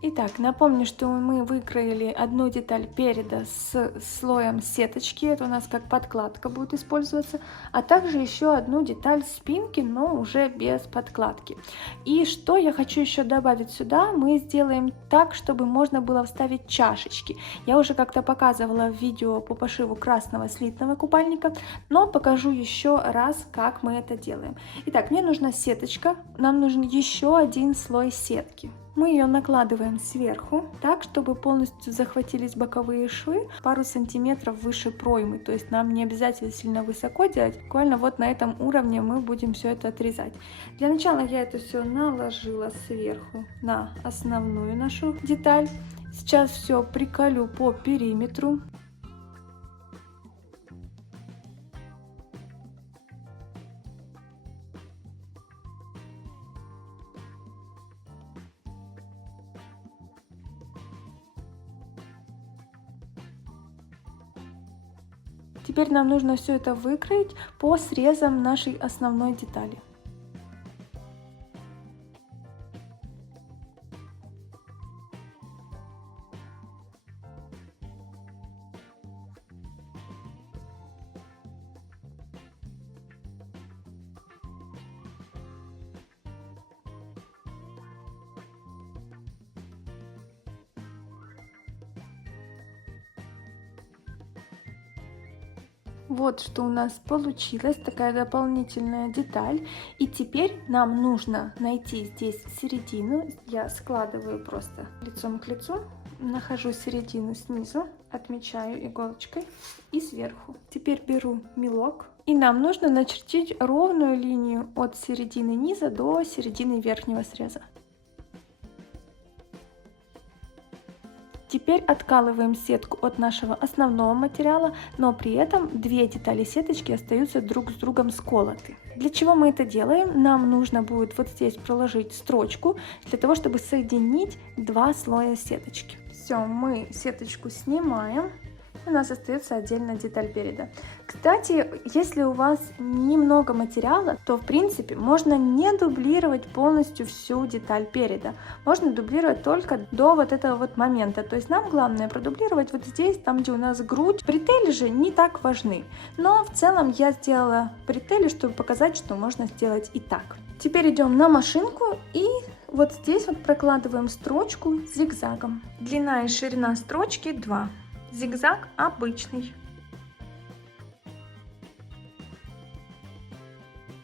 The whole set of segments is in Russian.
Итак, напомню, что мы выкроили одну деталь переда с слоем сеточки, это у нас как подкладка будет использоваться, а также еще одну деталь спинки, но уже без подкладки. И что я хочу еще добавить сюда, мы сделаем так, чтобы можно было вставить чашечки. Я уже как-то показывала в видео по пошиву красного слитного купальника, но покажу еще раз, как мы это делаем. Итак, мне нужна сеточка, нам нужен еще один слой сетки. Мы ее накладываем сверху, так, чтобы полностью захватились боковые швы пару сантиметров выше проймы. То есть нам не обязательно сильно высоко делать, буквально вот на этом уровне мы будем все это отрезать. Для начала я это все наложила сверху на основную нашу деталь. Сейчас все приколю по периметру. Теперь нам нужно все это выкроить по срезам нашей основной детали. Вот что у нас получилось, такая дополнительная деталь. И теперь нам нужно найти здесь середину. Я складываю просто лицом к лицу, нахожу середину снизу, отмечаю иголочкой и сверху. Теперь беру мелок. И нам нужно начертить ровную линию от середины низа до середины верхнего среза. Теперь откалываем сетку от нашего основного материала, но при этом две детали сеточки остаются друг с другом сколоты. Для чего мы это делаем? Нам нужно будет вот здесь проложить строчку, для того, чтобы соединить два слоя сеточки. Все, мы сеточку снимаем. У нас остается отдельная деталь переда. Кстати, если у вас немного материала, то в принципе можно не дублировать полностью всю деталь переда. Можно дублировать только до вот этого вот момента. То есть нам главное продублировать вот здесь, там где у нас грудь. Бретели же не так важны. Но в целом я сделала бретели, чтобы показать, что можно сделать и так. Теперь идем на машинку и вот здесь вот прокладываем строчку зигзагом. Длина и ширина строчки 2. Зигзаг обычный.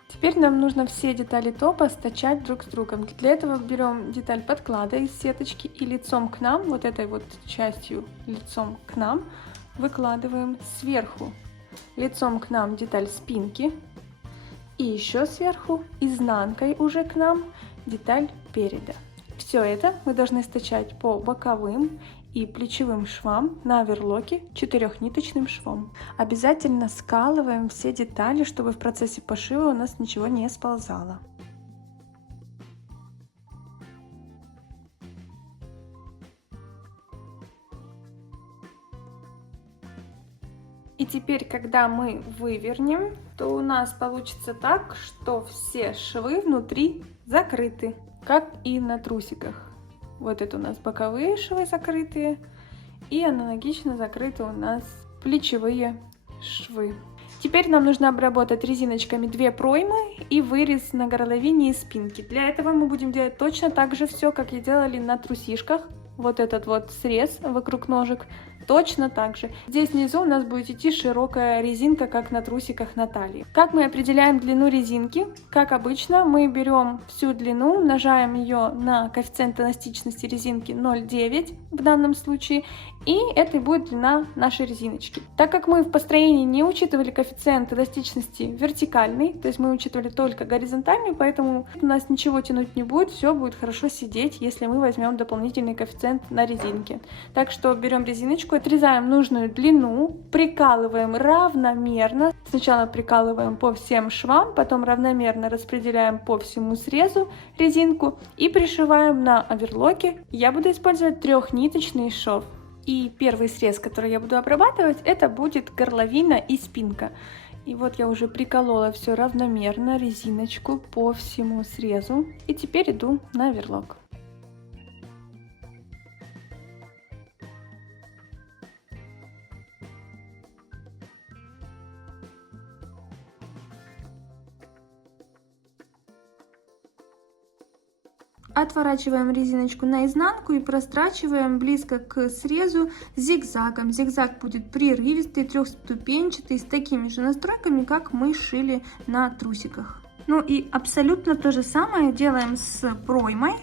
Теперь нам нужно все детали топа стачать друг с другом. Для этого берем деталь подклада из сеточки и лицом к нам, вот этой вот частью лицом к нам, выкладываем сверху лицом к нам деталь спинки и еще сверху изнанкой уже к нам деталь переда. Все это мы должны стачать по боковым и плечевым швам на оверлоке 4-ниточным швом. Обязательно скалываем все детали, чтобы в процессе пошива у нас ничего не сползало. И теперь, когда мы вывернем, то у нас получится так, что все швы внутри закрыты, как и на трусиках. Вот это у нас боковые швы закрытые, и аналогично закрыты у нас плечевые швы. Теперь нам нужно обработать резиночками 2 проймы и вырез на горловине и спинке. Для этого мы будем делать точно так же все, как и делали на трусишках. Вот этот вот срез вокруг ножек. Точно так же. Здесь внизу у нас будет идти широкая резинка, как на трусиках на талии. Как мы определяем длину резинки? Как обычно, мы берем всю длину, умножаем ее на коэффициент эластичности резинки 0,9 в данном случае, и это будет длина нашей резиночки. Так как мы в построении не учитывали коэффициент эластичности вертикальный, то есть мы учитывали только горизонтальный, поэтому у нас ничего тянуть не будет, все будет хорошо сидеть, если мы возьмем дополнительный коэффициент на резинке. Так что берем резиночку, отрезаем нужную длину, прикалываем равномерно. Сначала прикалываем по всем швам, потом равномерно распределяем по всему срезу резинку и пришиваем на оверлоке. Я буду использовать 3-ниточный шов. И первый срез, который я буду обрабатывать, это будет горловина и спинка. И вот я уже приколола все равномерно, резиночку по всему срезу. И теперь иду на оверлок. Отворачиваем резиночку наизнанку и прострачиваем близко к срезу зигзагом. Зигзаг будет прерывистый, трехступенчатый, с такими же настройками, как мы шили на трусиках. Ну и абсолютно то же самое делаем с проймой.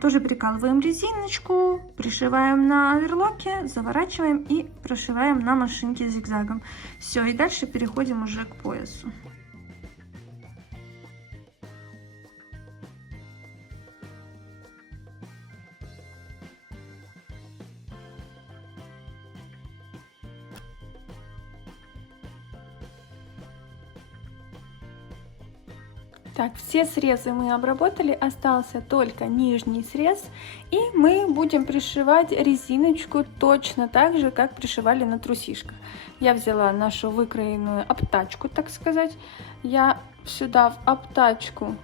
Тоже прикалываем резиночку, пришиваем на оверлоке, заворачиваем и прошиваем на машинке зигзагом. Все, и дальше переходим уже к поясу. Так, все срезы мы обработали, остался только нижний срез, и мы будем пришивать резиночку точно так же, как пришивали на трусишках. Я взяла нашу выкроенную обтачку, так сказать. Я сюда в обтачку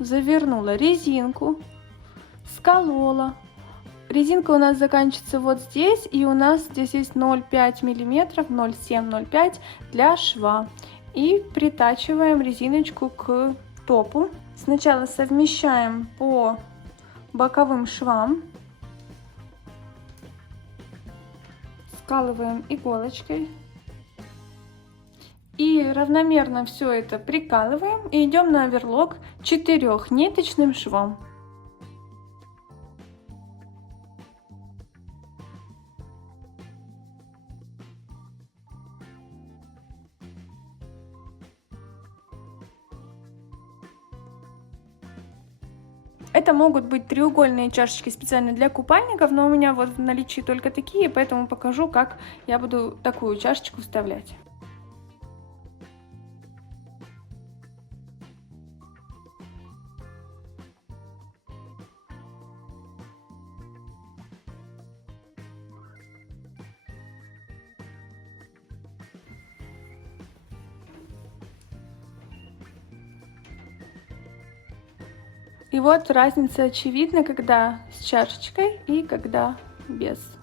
завернула резинку, сколола. Резинка у нас заканчивается вот здесь, и у нас здесь есть 0,5 миллиметров, 0,7-0,5 для шва. И притачиваем резиночку к топу. Сначала совмещаем по боковым швам, скалываем иголочкой и равномерно все это прикалываем и идем на оверлок 4-ниточным швом. Это могут быть треугольные чашечки специально для купальников, но у меня вот в наличии только такие, поэтому покажу, как я буду такую чашечку вставлять. И вот разница очевидна, когда с чашечкой и когда без.